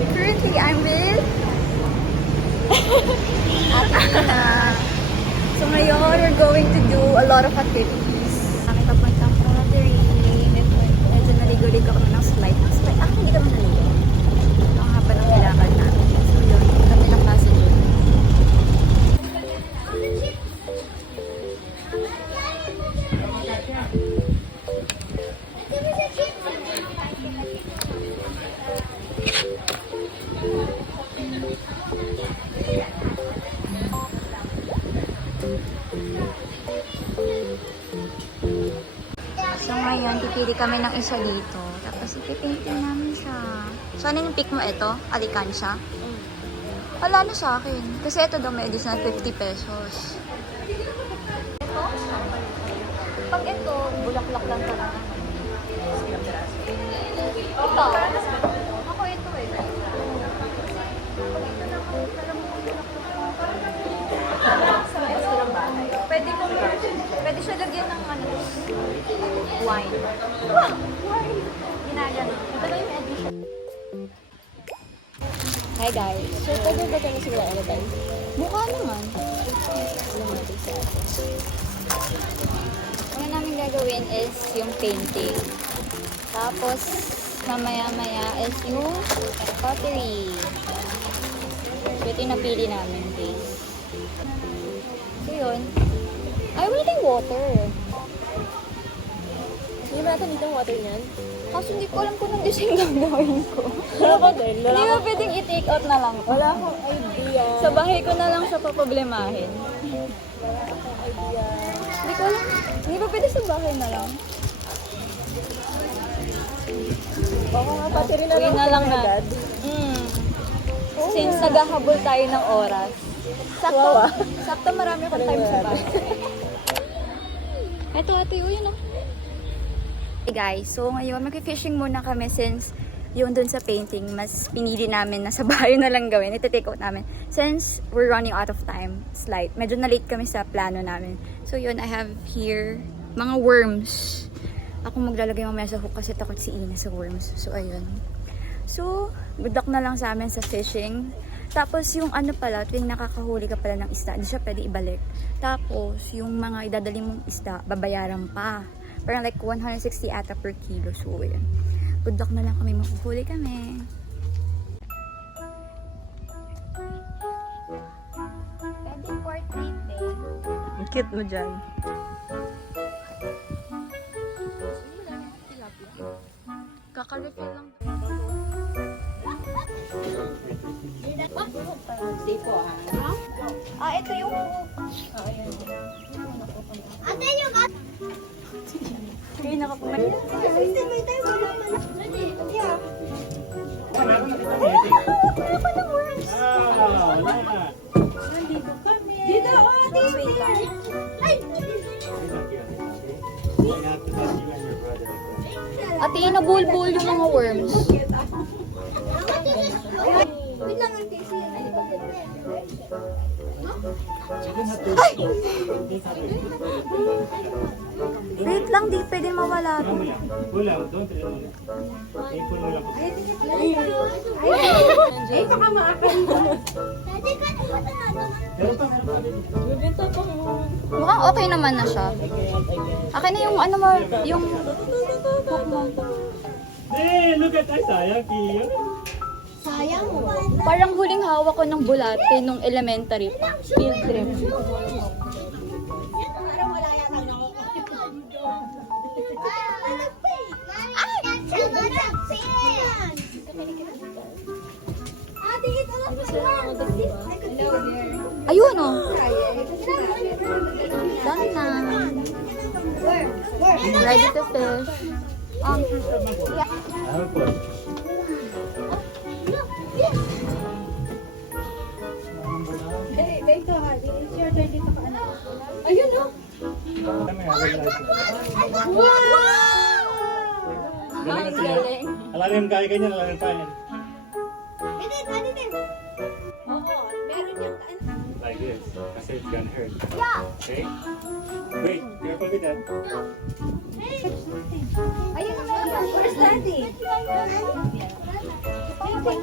Currently, I'm with Athena. So ngayon, we're going to do a lot of activities. Kami papuntang Pottery. Medyo naligo-ligo kami ng slide. Hindi kami naligo. Ang haba ng kailangan namin. So yun, kami ng passenger. So ngayon, pipili kami ng isa dito. Tapos ipipainting namin siya. So ano yung pick mo? Ito? Alikansya? Wala na sa akin. Kasi ito daw may additional 50 pesos. Ito? Pag ito, bulaklak lang talaga. Ito? Ako ito eh. Pwede siya lagyan ng wine. Wine! Ginagano. Ito ba yung addition? Hi guys. So, pwede ba tayo siguro ano tayo? Mukha naman. Una namin gagawin is yung painting. Tapos, mamaya-maya is yung pottery. So, ito yung napili namin, guys. So, yun. Ay, wala tayong water. Hindi ba natin dito ang water niyan? Kaso hindi ko alam kung anong design gagawin ko. Wala ko din. Hindi ba pwedeng i-take out na lang? Wala akong idea. Sa bahay ko na lang siya paproblemahin. Wala akong idea. Hindi ko alam. Hindi ba pwede sa bahay na lang? Baka nga pati rin Uwi na lang na. agad. Since naghahabol tayo ng oras. Sakto, Wow. sakto marami akong time sa bahay. Ito, yun o. Hey guys, so ngayon mag-fishing muna kami since yung dun sa painting, mas pinili namin na sa bahay na lang gawin. Ito-take out namin. Since we're running out of time, slight. Medyo na-late kami sa plano namin. So yun, I have here mga worms. Ako maglalagay mamaya sa hook kasi takot si Ina sa worms. So ayun. So, good luck na lang sa amin sa fishing. Tapos yung ano pala, tuwing nakakahuli ka pala ng isda, hindi siya pwede ibalik. Tapos yung mga idadali mong isda, babayaran pa. Parang like 160 ata per kilo. So yun. Good luck na lang kami, makuhuli kami. Pwede port natin. Ang cute mo dyan. Kaka-refill lang. Ito yung ate yung kayo nakapuman. Wala pa ng worms. Dito ako, dito. Ay! Ate, nabulbul yung mga worms. Wait lang ang tisi. Ay! Wait lang, di pwede mawala. Ay, baka maakal mo. Mukhang okay naman na siya. Akin na yung ano mo, yung hook mo. Hey, look at that, Sayaki. Sayang. Parang huling hawak ko ng bulate nung elementary pa. Field trip. Ayun o. Done na. Ready to fish. Dito ha, it's your turn dito ka anak. Ayun o. Ang galing. Alalim kaya ganyan, alalim pa yan. Like this, kasi it's gonna hurt. Okay? Wait, careful with that. Ayun o. Where's Daddy? Ay,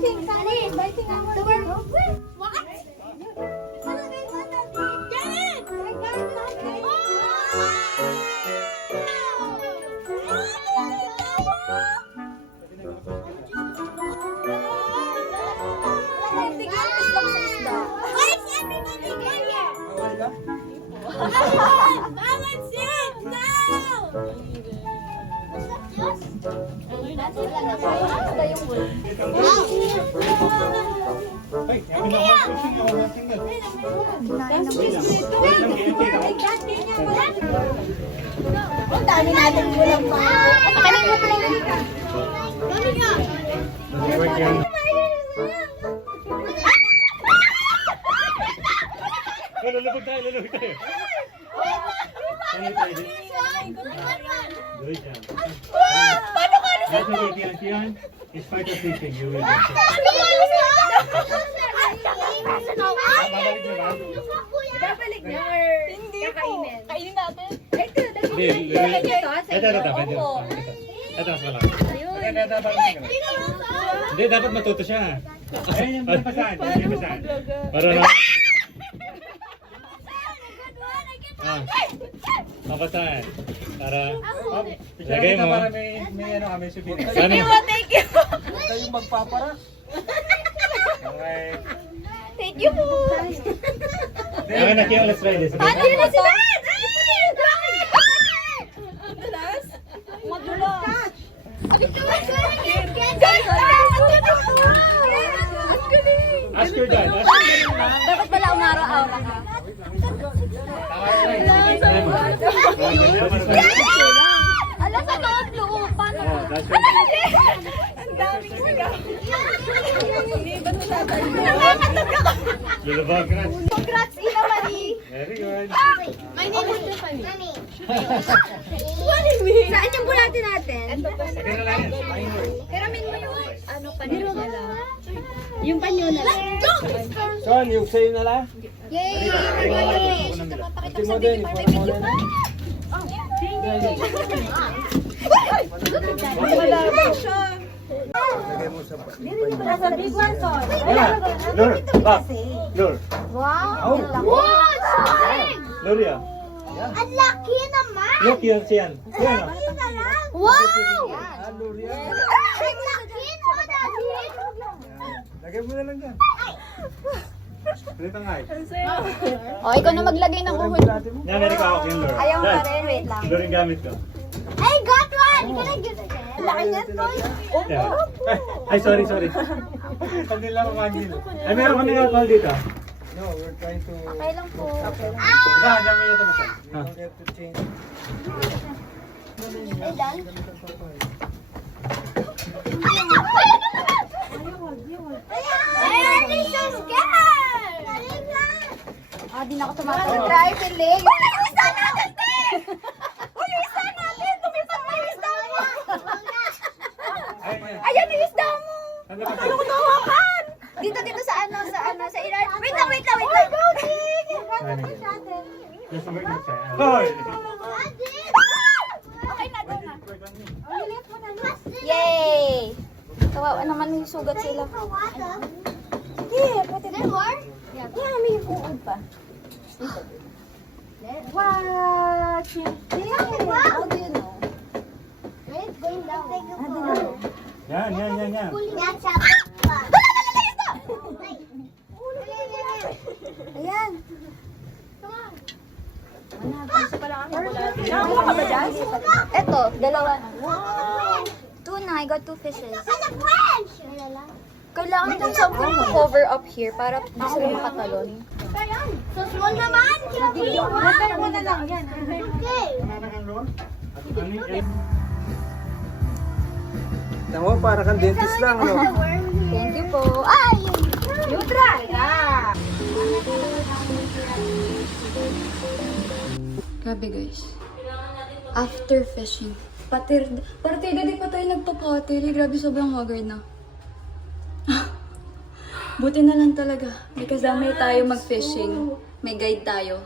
yakin ako. Fishing ako na single. Work yan. Oh, lulubog tayo, lulubog tayo. Ano tayo din? Good job. That's okay, Tian. It's part of fishing. You will get it. Babalik na ba? Babalik niya. Hindi kakainin. Kainin natin. Hindi, ito. Ito, mas malaki. Hindi, dapat matuto siya. Ayun yung pasahan. Para na. Mapasahan. Para, lagay mo. May ano kami souvenir. Thank you, Thank you. Kayong magpapara. Okay. Thank you po. Okay na, Kiyo, let's try this. Ano na sila? Madulas. Ask your dad. Dapat pala umara-aura ka. Alam sa loob. Paano? That's right. Ang daming sila. Lulubog, congrats. Congrats, Ina Marie. Very good. My name is Tiffany. Saan yung bulate natin? Sige na lang yan. Hiramin mo yung ano panyo nila. Yung panyo nila. Son, yung sa'yo na lang. Yay! Ito mo din, ipara mo na. Wala ba siya? Lagay mo sa Nasa big one, son. Lur, back. Lur. Wow! Lur yan. Ang laki naman! Look, yun siyan. Yan o. Wow! Ano yan? Ang laki mo, Daddy! Lagay mo na lang dyan. Ganito nga eh. O, ikaw na maglagay ng uhod. Yan, meron ka ako yung Lur. Ayaw Dad, pa rin. Wait lang. Lur yung gamit ko. I got one! Can I get it? Laki niya, Toy. Yeah. Ay, sorry. Pag nila kumagin. Ay, meron kami alcohol dito. No, we're trying to... Okay lang po. Saan, dyan mo yun ito basta. We don't have to change. I'm so scared! Ah, di na ako tumatawag. Try to leg. Uy, yung isa natin, te! Uy, yung isa natin! Tumipad mo yung isda mo! Ayan yung isda mo! Ano ba? Ano ko nawakan? Dito sa ilalim. Wait lang! Uy, go, Tig! Just a minute, sir. Hoy! Okay na, go na. Yay! Kawawa naman yung sugat sila. Yeah, pwede na. Yeah, may uod pa. Wow! How do you know? It's going down. Yan. Ayan. Nakakuha ka ba dyan? Eto, dalawa. Tuna, I got 2 fishes. Kailangan itong something to cover up here para hindi sila makatalon. So small naman! Repair mo na lang yan. Okay. Tama, para kang dentist lang, no? Thank you po. Ay! You try! Ah! Grabe guys. After fishing, partida di pa tayo nagpapatiri. Grabe, sobrang haggard na. Buti na lang talaga. May kasama tayo mag-fishing. May guide tayo.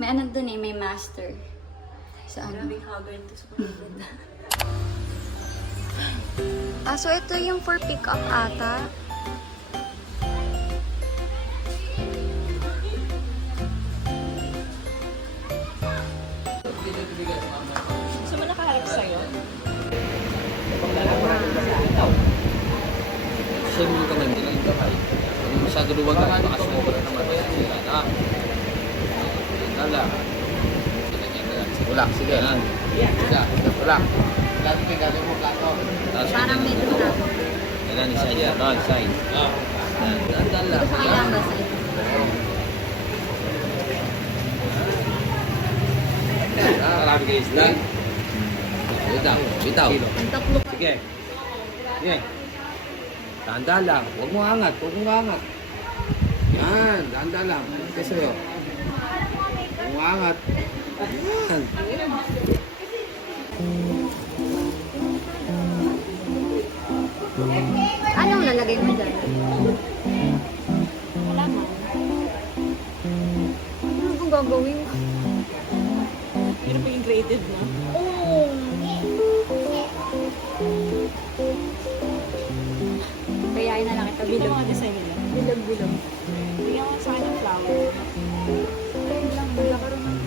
May ano dun eh, may master. Sa ano? So ito yung for pick up ata. Saan mo ka nagbilang kamay? Hindi masyado luwagay, baka sumobra naman. Sira na. Dala. Ulak, sige. Sige, ulak. Lagi ka galing mo kato. Parang may dula. Kailan isa dyan? No, side. Dala. Ito sa kailangan ba side? Marami kayo isla. Bitaw, bitaw. Ang tatlo. Sige. Sige. Tanda lang. Huwag mo angat. Huwag mo angat. Yan. Tanda lang. Ito sa'yo. Huwag mo angat. Yan. Anong lalagay mo dyan? Wala mo. Ano bang gagawin? Pero pa yung graded na. Oo. Kayain na lang ito. Ito Bilog. mga design nila. Bilog. Bigyan ko sa akin ng flower. Ayun lang. Nagkakaroon ng...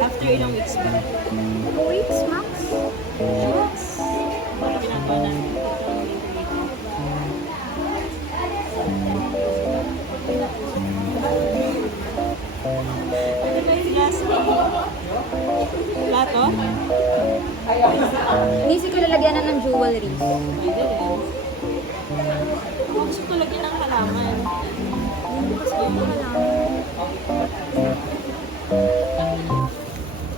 After ilang weeks ba? 2 weeks max? Yes. Para ginagawa natin ito ng ano ba yung last one? Plato? Inisip ko lalagyan na ng jewelry. Pwede rin. Ako gusto ko lagyan ng halaman.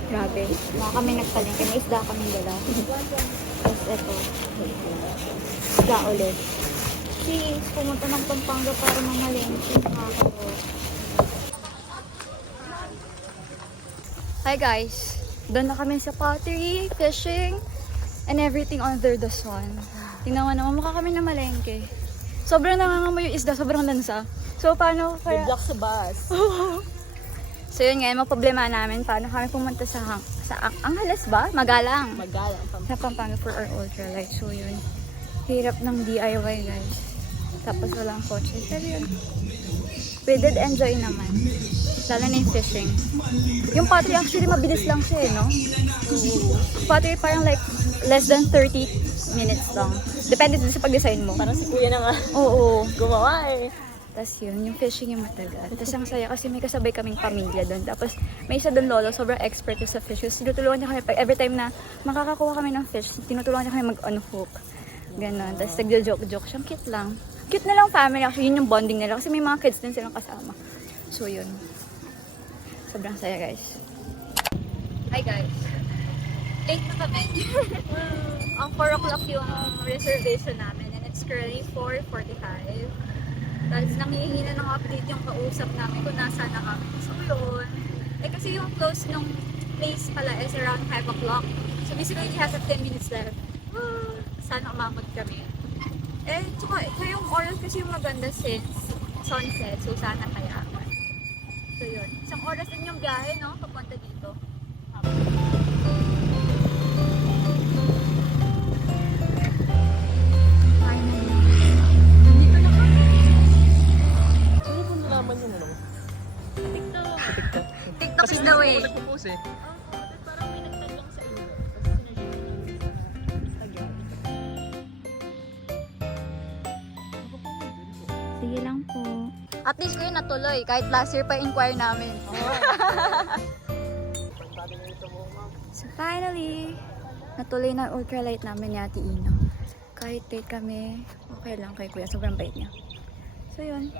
Grabe. Mga kami nagpalengke. May isda kami dala. Tapos ito. Isda ulit. Si pumunta ng Pampanga para mamalengke. Nakakabo. Hi guys. Doon na kami sa pottery, fishing, and everything under the sun. Tingnan mo naman, mukha kami na malengke. Sobrang nangangamoy yung isda, sobrang lansa. So paano kaya... Good luck sa bus. So yun ngayon, problema namin paano kami pumunta sa Angeles ba? Magalang. Magalang. Sa Pampanga for our ultralight. So yun, hirap ng DIY guys. Tapos walang kotse. Pero yun, we did enjoy naman. Lalo na yung fishing. Yung pottery actually mabilis lang siya no? Pottery parang like less than 30 minutes lang. Depende din sa pag-design mo. Parang si kuya na nga Oo. gumawa eh. Tapos yun, yung fishing yung matagal. Tapos ang saya kasi may kasabay kaming pamilya doon. Tapos may isa doon lolo, sobrang expert sa fish. So, tinutulungan niya kami, every time na makakakuha kami ng fish, tinutulungan niya kami mag-unhook. Ganon. Tapos nagjo-joke-joke siya. Cute lang. Cute na lang family. Actually, yun yung bonding nila. Kasi may mga kids din silang kasama. So yun. Sobrang saya guys. Hi guys. Late na kami. Ang 4 o'clock yung reservation namin. And it's currently 4:45. Tapos nangihingi na ng update yung kausap namin kung nasaan na kami. So yun. Eh kasi yung close nung place pala is around 5 o'clock. So basically we have 10 minutes left. Sana umamot kami. Eh, tsaka ito yung oras kasi yung maganda since sunset. So sana kaya. So yun. Isang oras din yung biyahe, no? Papunta dito. Sino po nalaman yung ano? TikTok is the way. nagpo-post eh. Parang may nagtagang sa inyo. Tapos sinashare niyo sa Instagram. Sige lang po. At least kayo natuloy. Kahit last year pa inquire namin. So finally, natuloy na ultralight namin ni Ate Ina. Kahit late kami, okay lang kay Kuya. Sobrang bait niya. So yun.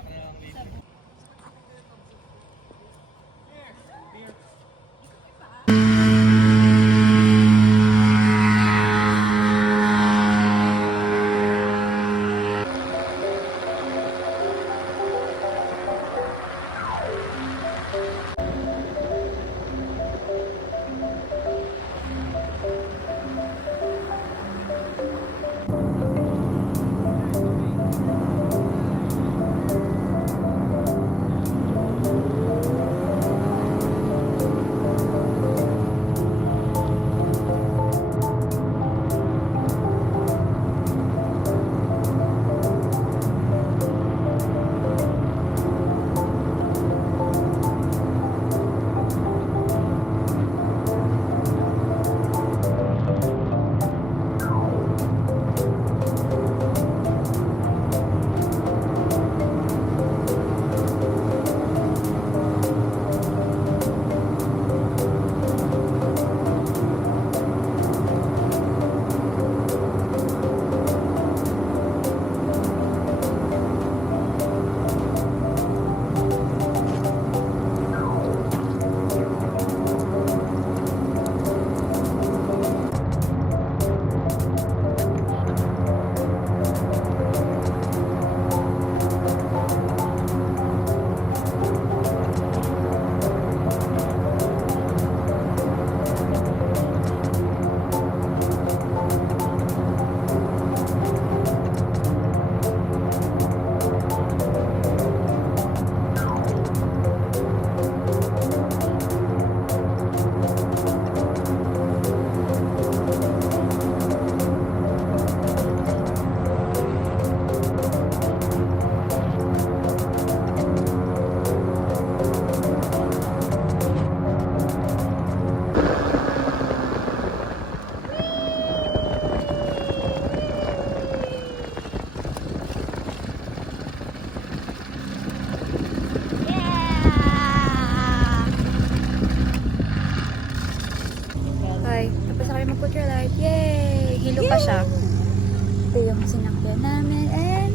villa namin and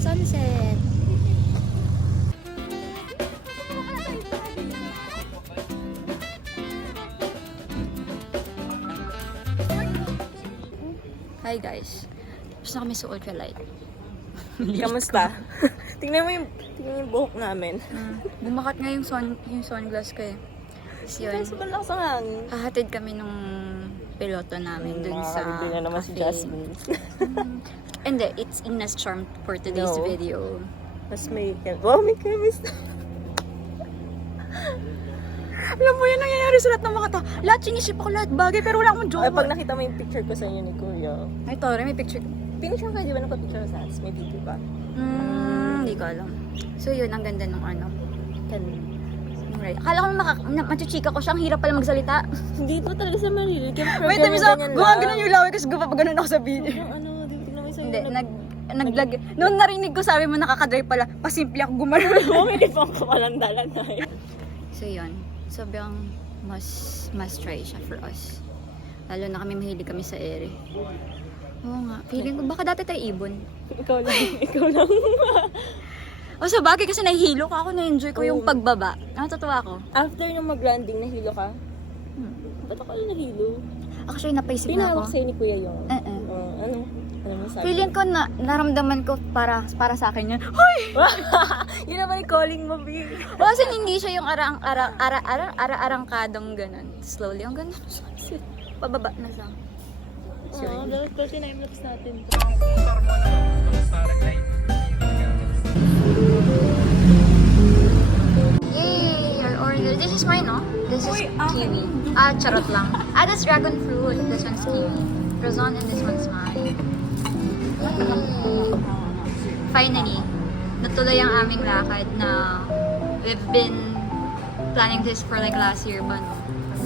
sunset. Hi guys. Tapos na kami sa ultralight. Kamusta? tingnan mo yung buhok namin. Bumakat nga yung sunglass ko eh. So yun, Sobrang lakas ang hangin. hahatid kami nung piloto namin dun sa Makakabili na naman si cafe. Jasmine. And it's Ina's charm for today's No. video. Mas may chemistry. Alam mo yun, nangyayari sa lahat ng mga tao. Lahat sinisip ako, lahat bagay, pero wala akong joke. Ay, pag nakita mo yung picture ko sa inyo ni Kuya. Ay, Tore, may picture. Pinicture ka, di ba nagpa-picture sa ads? May video ba? Hindi ko alam. So yun, ang ganda nung ano. Kan. Nung ride. Akala ko machuchika ko siya, ang hirap pala magsalita. Hindi ko talaga sa marilig. Wait, tabi sa, gumagano yung laway kasi gumapaganon ako sa video. Ano, di ko naman sa'yo. Hindi, naglag. Noon narinig ko, sabi mo nakakadrive pala, pasimple ako gumano. Bumilipang ka walang dalan na eh. So yun, sobrang must try siya for us. Lalo na kami mahilig kami sa ere. Oo nga, feeling ko baka dati tayo ibon. Ikaw lang. O sa bagay kasi nahihilo ka ako, na-enjoy ko yung pagbaba. Natatawa ako. After nung mag-landing, nahilo ka? Ba't ako nahilo? Actually, napaisip na Pinawak ako. sa'yo ni Kuya yung... Eh. Ano mo sabi? Feeling ko na naramdaman ko para sa akin yun. Hoy! Yun naman yung calling mo, B. Kasi hindi siya yung arangkadong ganun. Slowly, yung ganun. Pababa na siya. Oo, dapat time-lapse natin. Yay! Your order. This is mine, no? This is kiwi. Charot lang. That's dragon fruit. This one's kiwi. Croissant and this one's mine. Yay! Finally, natuloy ang aming lakad na we've been planning this for like last year ba, no?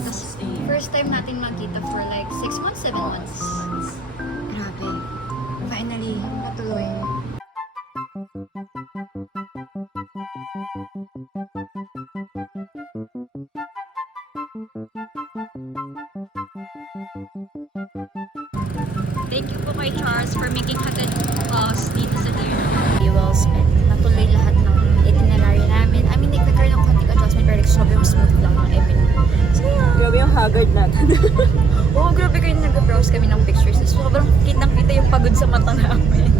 Tapos, first time natin magkita for like 6 months, 7 months. Grabe. Finally, natuloy. Thank you po kay Charles for making hatid us dito sa dinner. Well spent. Natuloy lahat ng itinerary namin. I mean, like, nagkaroon ng konting adjustment pero like, sobrang smooth lang ng everything. So, yeah. Grabe yung haggard natin. Oo, grabe kayo nag-browse kami ng pictures. Sobrang kitang-kita yung pagod sa mata namin.